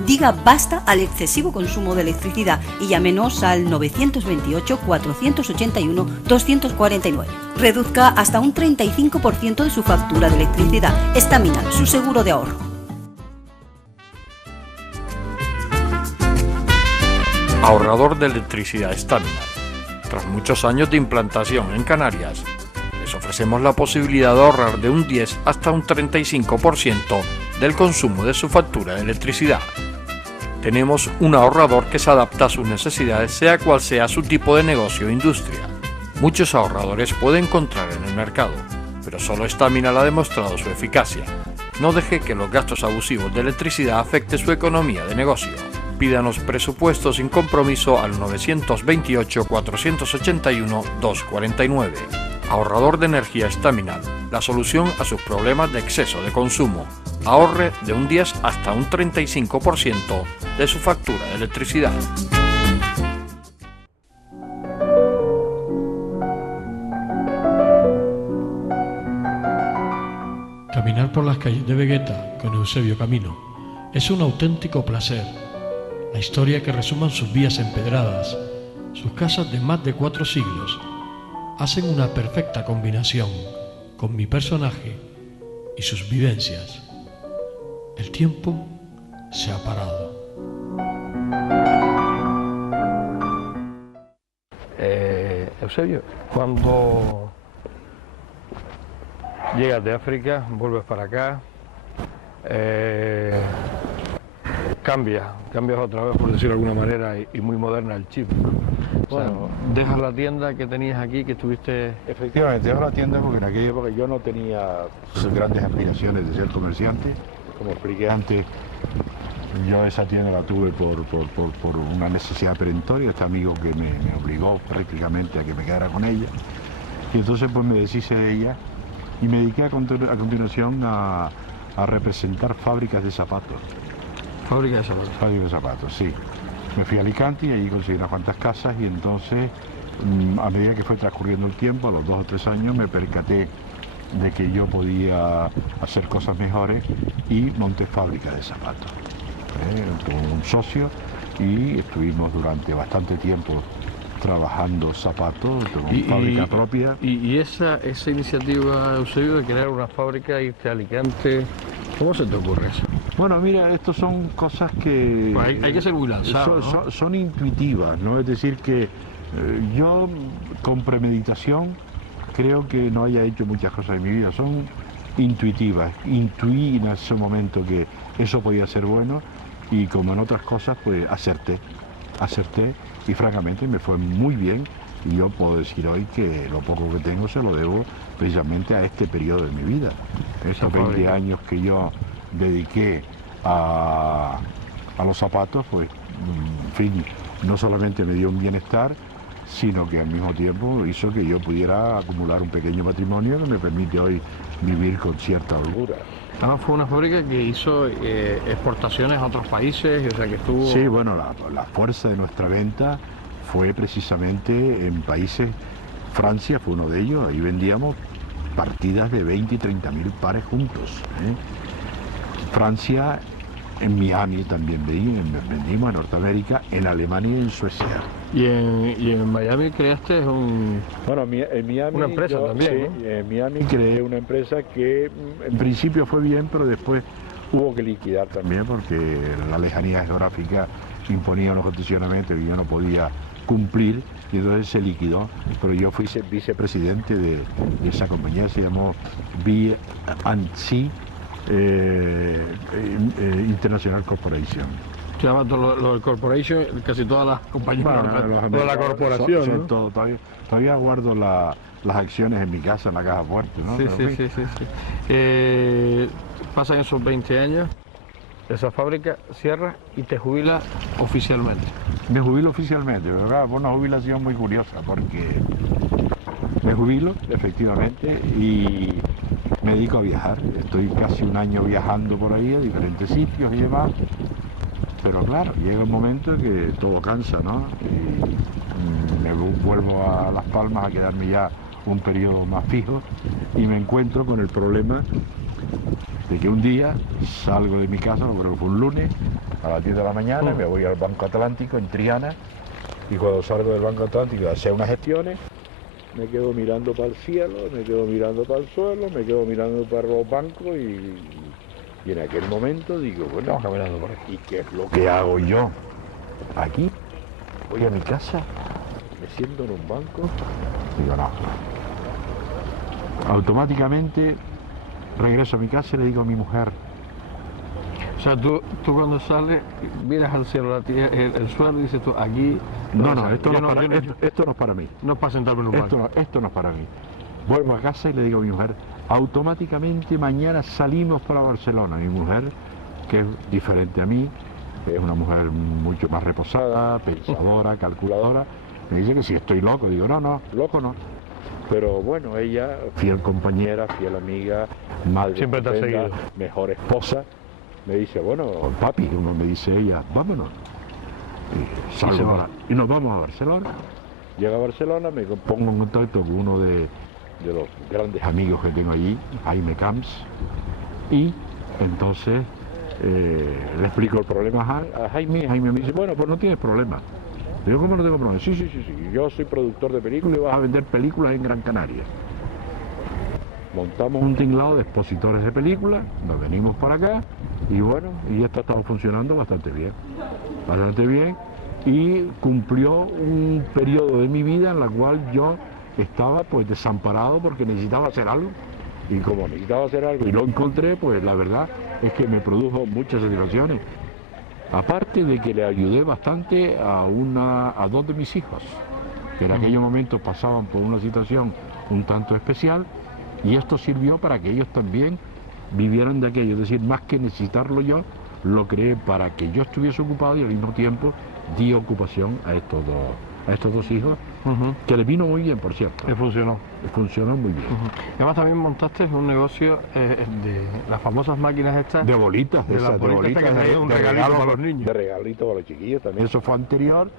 Diga basta al excesivo consumo de electricidad y llámenos al 928-481-249. Reduzca hasta un 35% de su factura de electricidad. Estaminal, su seguro de ahorro. Ahorrador de electricidad Estaminal. Tras muchos años de implantación en Canarias, les ofrecemos la posibilidad de ahorrar de un 10 hasta un 35% del consumo de su factura de electricidad. Tenemos un ahorrador que se adapta a sus necesidades, sea cual sea su tipo de negocio o industria. Muchos ahorradores puede encontrar en el mercado, pero solo Estaminal ha demostrado su eficacia. No deje que los gastos abusivos de electricidad afecten su economía de negocio. Pídanos presupuestos sin compromiso al 928-481-249. Ahorrador de energía Estaminal, la solución a sus problemas de exceso de consumo. Ahorre de un 10 hasta un 35% de su factura de electricidad. Caminar por las calles de Vegueta con Eusebio Camino es un auténtico placer. La historia que resuman sus vías empedradas, sus casas de más de 4 siglos, hacen una perfecta combinación con mi personaje y sus vivencias. El tiempo se ha parado. Eusebio, cuando llegas de África, vuelves para acá, cambias otra vez, por decirlo de alguna manera, y muy moderna el chip. Bueno, dejas la tienda que tenías aquí, que estuviste... Efectivamente, dejo la tienda porque en aquella época yo no tenía grandes aspiraciones de ser comerciante. Como expliqué antes, yo esa tienda la tuve por una necesidad perentoria, este amigo que me obligó prácticamente a que me quedara con ella. Y entonces pues me deshice de ella y me dediqué a continuación a representar fábricas de zapatos. ¿Fábrica de zapatos? Fábrica de zapatos, sí. Me fui a Alicante y allí conseguí unas cuantas casas y entonces, a medida que fue transcurriendo el tiempo, a los 2 o 3 años, me percaté de que yo podía hacer cosas mejores y monté fábrica de zapatos. Con un socio y estuvimos durante bastante tiempo trabajando zapatos con fábrica propia. Y esa iniciativa, Eusebio, de crear una fábrica, irte a Alicante, ¿cómo se te ocurre eso? Bueno, mira, estos son cosas que... Pues hay que ser muy lanzado, ¿no? Son intuitivas, ¿no? Es decir que yo con premeditación creo que no haya hecho muchas cosas en mi vida, son intuitivas. Intuí en ese momento que eso podía ser bueno y como en otras cosas, pues acerté y francamente me fue muy bien y yo puedo decir hoy que lo poco que tengo se lo debo precisamente a este periodo de mi vida. Esos 20 años que yo dediqué a los zapatos, pues en fin, no solamente me dio un bienestar, sino que al mismo tiempo hizo que yo pudiera acumular un pequeño patrimonio que me permite hoy vivir con cierta holgura. Fue una fábrica que hizo exportaciones a otros países, o sea que estuvo... Sí, bueno, la fuerza de nuestra venta fue precisamente en países, Francia fue uno de ellos, ahí vendíamos partidas de 20 y 30 mil pares juntos. Francia, en Miami también vendimos, en Norteamérica, en Alemania y en Suecia. ¿Y en Miami creaste Bueno, en Miami, una empresa también, sí, ¿no? En Miami creé una empresa que en principio fue bien, pero después hubo que liquidar también porque la lejanía geográfica imponía unos condicionamientos que yo no podía cumplir y entonces se liquidó, pero yo fui vicepresidente de esa compañía, se llamó B&C International Corporation. Se llama lo del Corporation, casi todas las compañías de la corporación, ¿no? Todo, todavía guardo las acciones en mi casa, en la caja fuerte, ¿no? Sí. Pasan esos 20 años, esa fábrica cierra y te jubilas oficialmente. Me jubilo oficialmente, ¿verdad? Fue una jubilación muy curiosa porque me Me jubilo, efectivamente, y me dedico a viajar. Estoy casi un año viajando por ahí a diferentes sitios y demás. Pero claro, llega un momento que todo cansa, ¿no? Y me vuelvo a Las Palmas a quedarme ya un periodo más fijo y me encuentro con el problema de que un día salgo de mi casa, creo que fue un lunes, a las 10 de la mañana, me voy al Banco Atlántico en Triana y cuando salgo del Banco Atlántico a hacer unas gestiones, me quedo mirando para el cielo, me quedo mirando para el suelo, me quedo mirando para los bancos y en aquel momento digo, bueno, caminando por aquí, ¿qué es lo que hago yo? Aquí, voy a mi casa, me siento en un banco, digo, no. Automáticamente regreso a mi casa y le digo a mi mujer. O sea, tú cuando sales, miras al cielo, el suelo y dices tú, aquí... No, esto no es para mí. No es para sentarme en un banco. Esto no es para mí. Vuelvo a casa y le digo a mi mujer, automáticamente mañana salimos para Barcelona. Mi mujer, que es diferente a mí, es una mujer mucho más reposada, pensadora, calculadora, me dice que si estoy loco. Digo, no, loco no. Pero bueno, ella, fiel compañera, fiel amiga, madre, siempre te ha seguido, mejor esposa, me dice, bueno, papi, como me dice ella, vámonos. Y nos vamos a Barcelona. Llega a Barcelona, me pongo en contacto con uno de los grandes amigos que tengo allí, Jaime Camps, y entonces le explico el problema a Jaime. Jaime me dice, bueno, pues no tienes problema. Digo, ¿cómo no tengo problema? Sí, yo soy productor de películas y vas a vender películas en Gran Canaria. Montamos un tinglado de expositores de películas, nos venimos para acá y bueno, y esto ha estado funcionando bastante bien y cumplió un periodo de mi vida en la cual yo estaba pues desamparado porque necesitaba hacer algo y como necesitaba hacer algo y lo encontré, pues la verdad es que me produjo muchas satisfacciones. Aparte de que le ayudé bastante a dos de mis hijos, que en aquellos momentos pasaban por una situación un tanto especial, y esto sirvió para que ellos también vivieran de aquello, es decir, más que necesitarlo yo, lo creé para que yo estuviese ocupado y al mismo tiempo di ocupación a estos dos hijos, que les vino muy bien, por cierto. Que funcionó. Funcionó muy bien. Además también montaste un negocio de las famosas máquinas estas. De bolitas, de bolitas que traía un regalito para los niños. De regalito para los chiquillos también. Eso fue anterior,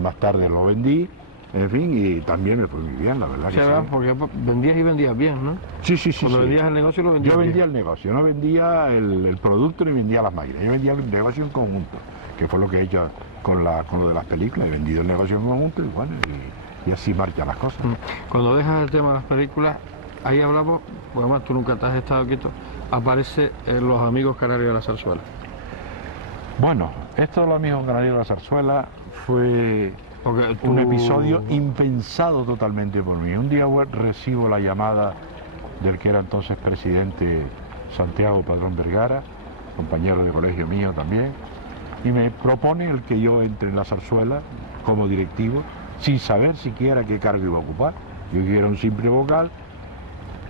más tarde lo vendí, en fin, y también me fue muy bien, la verdad. Sí, ¿verdad? Porque vendías y vendías bien, ¿no? Sí. Cuando vendías el negocio lo vendías. Yo vendía el negocio, no vendía el producto ni vendía las máquinas, yo vendía el negocio en conjunto, que fue lo que he hecho con lo de las películas, he vendido el negocio en conjunto y bueno, y así marchan las cosas. Cuando dejas el tema de las películas, ahí hablamos, pues además tú nunca te has estado quieto, aparece Los Amigos Canarios de la Zarzuela. Bueno, esto de Los Amigos Canarios de la Zarzuela fue un episodio impensado totalmente por mí. Un día recibo la llamada del que era entonces presidente Santiago Padrón Vergara, compañero de colegio mío también, y me propone el que yo entre en la zarzuela como directivo, sin saber siquiera qué cargo iba a ocupar. Yo era un simple vocal.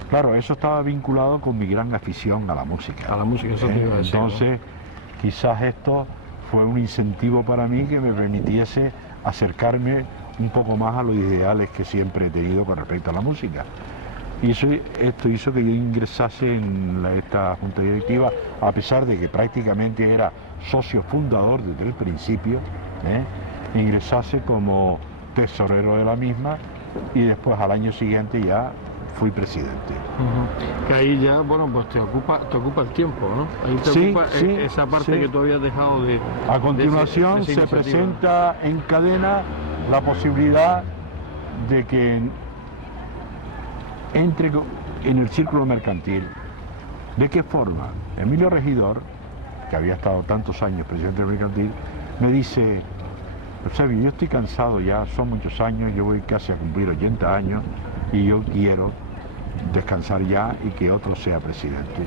Claro, eso estaba vinculado con mi gran afición a la música. A la música, eso te iba a decir, entonces, ¿no? Quizás esto fue un incentivo para mí que me permitiese acercarme un poco más a los ideales que siempre he tenido con respecto a la música. Y esto hizo que yo ingresase en esta junta directiva, a pesar de que prácticamente era socio fundador desde el principio, ingresase como tesorero de la misma y después al año siguiente ya fui presidente. Que ahí ya, bueno, pues te ocupa el tiempo, ¿no? Ahí te ocupa esa parte que tú habías dejado de... A continuación se presenta en cadena la posibilidad de que entre en el círculo mercantil. ¿De qué forma? Emilio Regidor, que había estado tantos años presidente del mercantil, me dice, Eusebio, yo estoy cansado ya, son muchos años, yo voy casi a cumplir 80 años y yo quiero descansar ya y que otro sea presidente.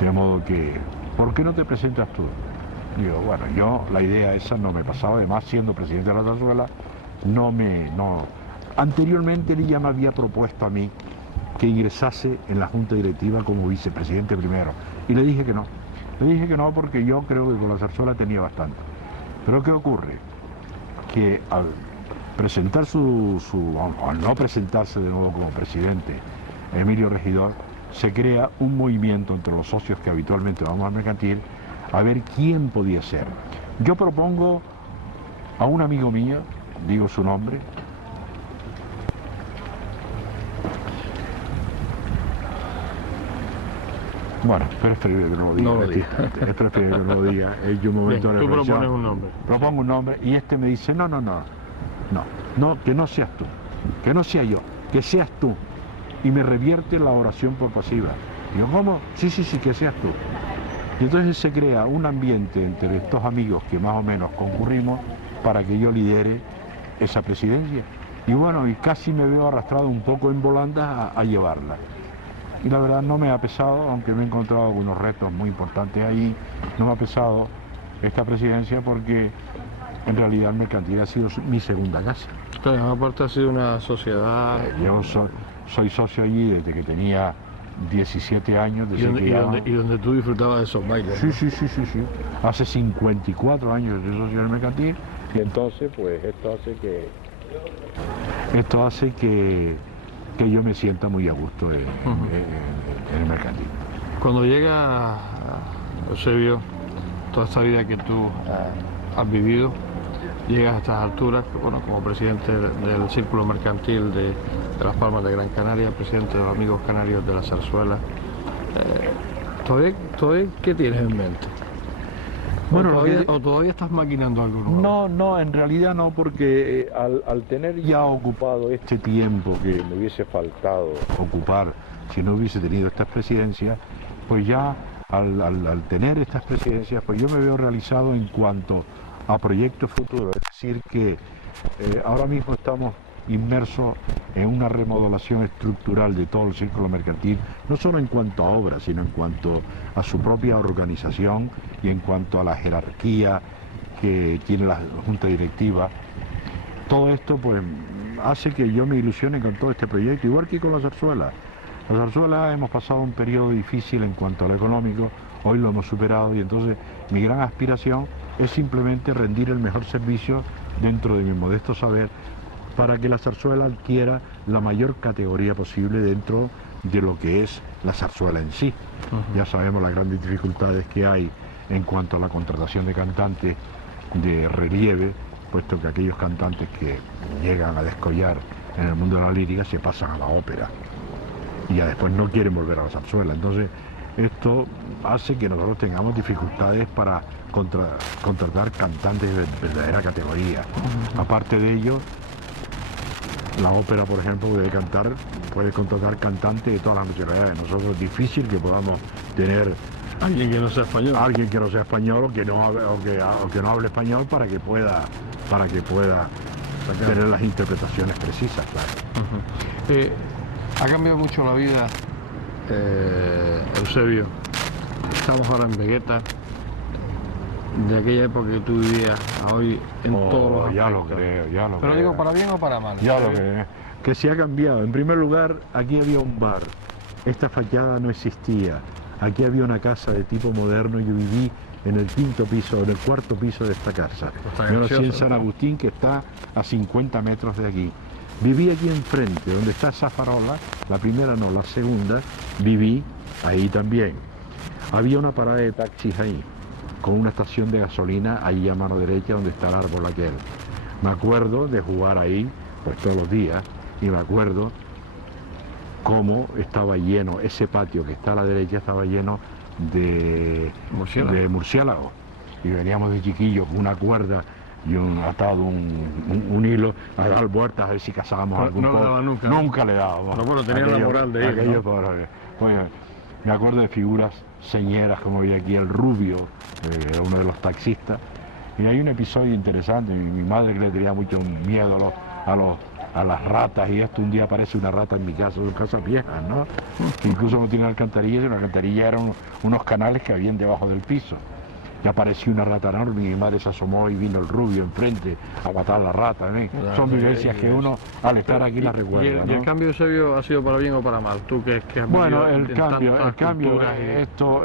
De modo que, ¿por qué no te presentas tú? Digo, bueno, yo la idea esa no me pasaba, además siendo presidente de la zarzuela, anteriormente él ya me había propuesto a mí que ingresase en la junta directiva como vicepresidente primero, y le dije que no. Le dije que no porque yo creo que con la zarzuela tenía bastante. Pero ¿qué ocurre? Que presentar o al no presentarse de nuevo como presidente Emilio Regidor, se crea un movimiento entre los socios que habitualmente vamos al mercantil a ver quién podía ser. Yo propongo a un amigo mío, digo su nombre, bueno, es preferible que no lo diga. No lo diga. Es preferible que no lo diga. Es un momento de Tú reflexión. propones un nombre. Propongo un nombre y este me dice, no, que no seas tú, que no sea yo, que seas tú. Y me revierte la oración por pasiva. Digo, ¿cómo? Sí, que seas tú. Y entonces se crea un ambiente entre estos amigos que más o menos concurrimos para que yo lidere esa presidencia. Y bueno, y casi me veo arrastrado un poco en volandas a llevarla. Y la verdad no me ha pesado, aunque me he encontrado algunos retos muy importantes ahí, no me ha pesado esta presidencia porque en realidad el mercantil ha sido mi segunda casa. Claro, aparte ha sido una sociedad... Yo soy socio allí desde que tenía 17 años. Y donde tú disfrutabas de esos bailes. Sí. Hace 54 años que soy socio del mercantil y entonces pues esto hace que yo me sienta muy a gusto en el mercantil. Cuando llega, Eusebio, toda esta vida que tú has vivido, llegas a estas alturas, bueno, como presidente del Círculo Mercantil de Las Palmas de Gran Canaria, presidente de los Amigos Canarios de la Zarzuela, ¿todavía qué tienes en mente? Bueno, ¿O todavía estás maquinando algo nuevo? No, en realidad no, porque al tener ya ocupado este tiempo que me hubiese faltado ocupar si no hubiese tenido estas presidencias, pues ya al tener estas presidencias, pues yo me veo realizado en cuanto a proyectos futuros. Es decir, que ahora mismo estamos inmersos en una remodelación estructural de todo el círculo mercantil, no solo en cuanto a obras, sino en cuanto a su propia organización y en cuanto a la jerarquía que tiene la Junta Directiva. Todo esto pues hace que yo me ilusione con todo este proyecto, igual que con la Zarzuela. La Zarzuela hemos pasado un periodo difícil en cuanto a lo económico, hoy lo hemos superado y entonces mi gran aspiración es simplemente rendir el mejor servicio dentro de mi modesto saber para que la zarzuela adquiera la mayor categoría posible dentro de lo que es la zarzuela en sí. Ya sabemos las grandes dificultades que hay en cuanto a la contratación de cantantes de relieve, puesto que aquellos cantantes que llegan a descollar en el mundo de la lírica se pasan a la ópera y ya después no quieren volver a la zarzuela. Entonces esto hace que nosotros tengamos dificultades para contratar cantantes de verdadera categoría. Aparte de ello, la ópera, por ejemplo, puede contratar cantantes de todas las nacionalidades. Nosotros es difícil que podamos tener alguien que no sea español. Alguien que no sea español o que no hable español para que pueda tener las interpretaciones precisas, claro. Ha cambiado mucho la vida, Eusebio. Estamos ahora en Vegueta, de aquella época que tú vivías a hoy en todos los aspectos. Ya lo creo. Pero digo, ¿para bien o para mal? Ya lo creo. Que se ha cambiado. En primer lugar, aquí había un bar. Esta fachada no existía. Aquí había una casa de tipo moderno. Yo viví en el cuarto piso de esta casa. Yo nací en San Agustín, que está a 50 metros de aquí. Viví aquí enfrente, donde está esa farola, la primera no, la segunda, viví ahí también. Había una parada de taxis ahí, con una estación de gasolina ahí a mano derecha donde está el árbol aquel. Me acuerdo de jugar ahí, pues todos los días, y me acuerdo cómo estaba lleno, ese patio que está a la derecha estaba lleno de murciélagos. Y veníamos de chiquillos con una cuerda y atado un hilo a dar vueltas a ver si cazábamos algún no poco. Nunca le dábamos. Pero bueno, tenía la moral de ir, ¿no? Bueno, me acuerdo de figuras señeras como había aquí el Rubio, uno de los taxistas. Y hay un episodio interesante. Mi madre, que le tenía mucho miedo a las ratas, y esto, un día aparece una rata en mi casa, son casas viejas, ¿no? Que incluso no tiene alcantarillas, y una alcantarilla eran unos canales que habían debajo del piso. Y apareció una rata enorme y mi madre se asomó y vino el Rubio enfrente a matar a la rata, ¿eh? Claro, son vivencias que uno al estar aquí las recuerda, ¿no? ¿Y el cambio, Eusebio, ha sido para bien o para mal? ¿Tú que has bueno, el cambio,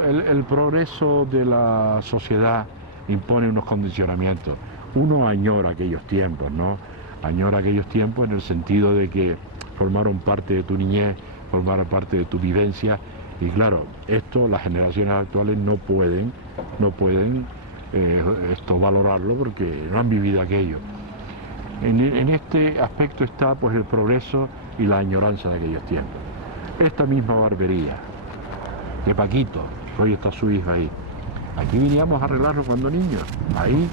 el progreso de la sociedad impone unos condicionamientos. Uno añora aquellos tiempos, ¿no? añora aquellos tiempos en el sentido de que formaron parte de tu niñez, formaron parte de tu vivencia, y claro, esto las generaciones actuales no pueden valorarlo porque no han vivido aquello. En este aspecto está pues el progreso y la añoranza de aquellos tiempos. Esta misma barbería de Paquito, hoy está su hija ahí. Aquí veníamos a arreglarlo cuando niños, ahí.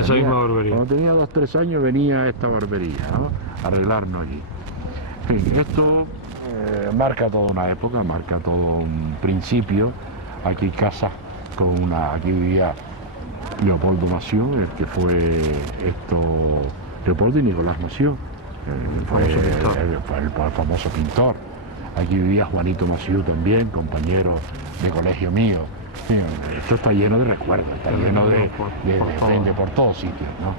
Esa misma barbería. Cuando tenía 2 o 3 años venía a esta barbería, ¿no? A arreglarnos allí. En fin, esto marca toda una época, marca todo un principio. Aquí hay casas con una... Aquí vivía Leopoldo Massieu, el que fue Leopoldo y Nicolás Massieu, fue el famoso pintor. Aquí vivía Juanito Massieu también, compañero de colegio mío. Esto está lleno de recuerdos, está lleno de por todos sitios, ¿no?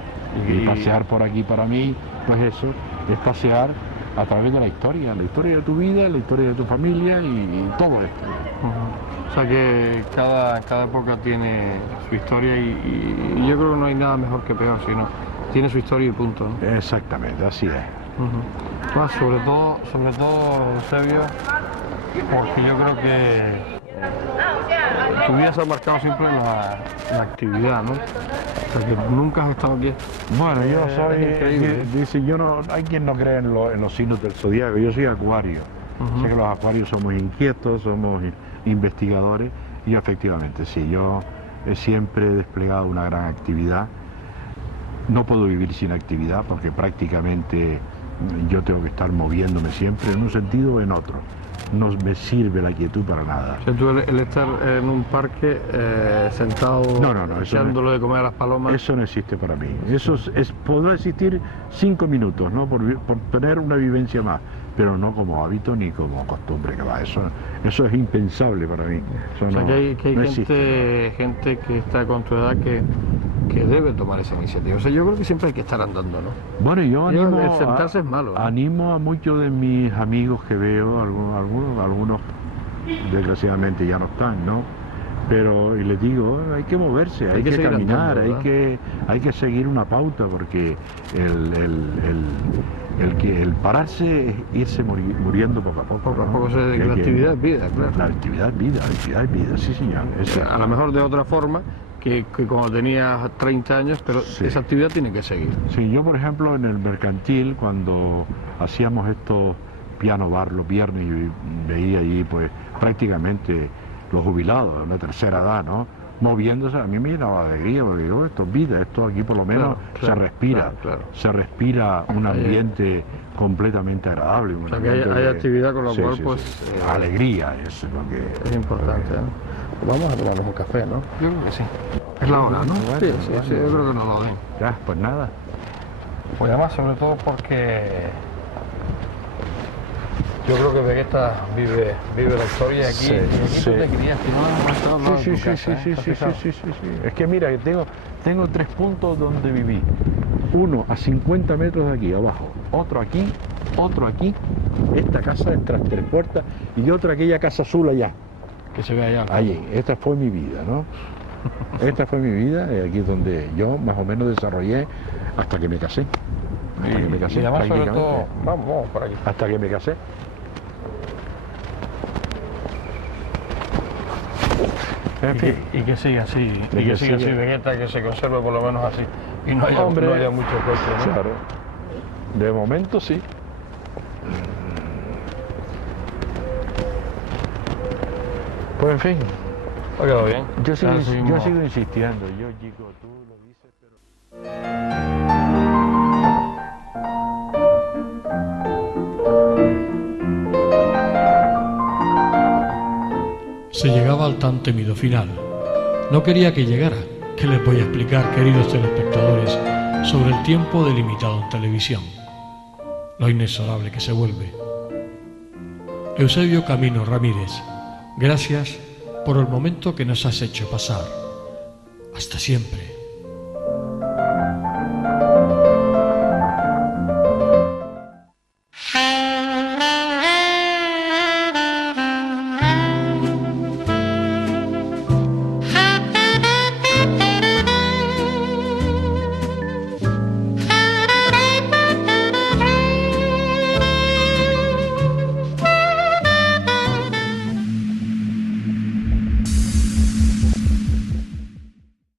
Y pasear por aquí para mí, pues eso, es pasear a través de la historia de tu vida, la historia de tu familia y todo esto. O sea que cada época tiene su historia y yo creo que no hay nada mejor que peor, sino tiene su historia y punto, ¿no? Exactamente, así es. Sobre todo, Eusebio, porque yo creo que tu vida se ha marcado siempre la actividad, ¿no? O sea, que nunca has estado aquí. Bueno, yo soy, dice, hay quien no cree en los signos del zodiaco, yo soy acuario. Sé que los acuarios somos inquietos, somos investigadores, y efectivamente, sí, yo he siempre desplegado una gran actividad. No puedo vivir sin actividad porque prácticamente yo tengo que estar moviéndome siempre en un sentido o en otro. No me sirve la quietud para nada. O sea, tú el estar en un parque sentado, echándolo de comer a las palomas... Eso no existe para mí. Eso podrá existir 5 minutos, ¿no? Por tener una vivencia más, pero no como hábito ni como costumbre, que va. Eso es impensable para mí. Eso o sea, no, que hay no gente que está con tu edad que debe tomar esa iniciativa. O sea, yo creo que siempre hay que estar andando, ¿no? Bueno, yo animo... El sentarse es malo, ¿no? Animo a muchos de mis amigos que veo, algunos desgraciadamente ya no están, ¿no? Pero y les digo, hay que moverse, hay que caminar, andando, hay que seguir una pauta, porque el pararse es irse muriendo poco a poco. Poco a poco, la actividad es vida, claro. La actividad es vida, sí señor. A lo mejor de otra forma que cuando tenías 30 años, pero sí, esa actividad tiene que seguir. Sí, yo por ejemplo en el mercantil, cuando hacíamos estos piano bar los viernes, y veía allí pues prácticamente los jubilados de una tercera edad, ¿no? Moviéndose, a mí me llenaba de alegría, porque digo, esto es vida, esto aquí por lo menos se respira, se respira un ambiente completamente agradable. O sea que hay actividad con lo cual pues... alegría es lo que... Es importante, ¿no? Pues vamos a tomarnos un café, ¿no? Yo creo que sí. Es la hora, ¿no? Bueno, sí, yo creo que nos lo den. Ya, pues nada. Pues además, sobre todo porque yo creo que Vegeta vive la historia aquí. Sí, y aquí sí. tú te criaste, ¿no? Sí. Es que mira, tengo 3 puntos donde viví. Uno a 50 metros de aquí abajo, otro aquí, esta casa entre las 3 puertas, y otra aquella casa azul allá. Que se ve allá. Allí, esta fue mi vida, ¿no? Esta fue mi vida, aquí es donde yo más o menos desarrollé hasta que me casé. Y además, sobre todo, vamos por aquí. Hasta que me casé. En fin. Y que siga así, Vegeta, que se conserve por lo menos así. Y no haya mucho coche, ¿no? Claro. De momento sí. Pues en fin. Ha quedado bien. Yo sigo insistiendo. Yo digo, tú lo dices, pero... Se llegaba al tan temido final. No quería que llegara. ¿Qué les voy a explicar, queridos telespectadores, sobre el tiempo delimitado en televisión? Lo inexorable que se vuelve. Eusebio Camino Ramírez, gracias por el momento que nos has hecho pasar. Hasta siempre.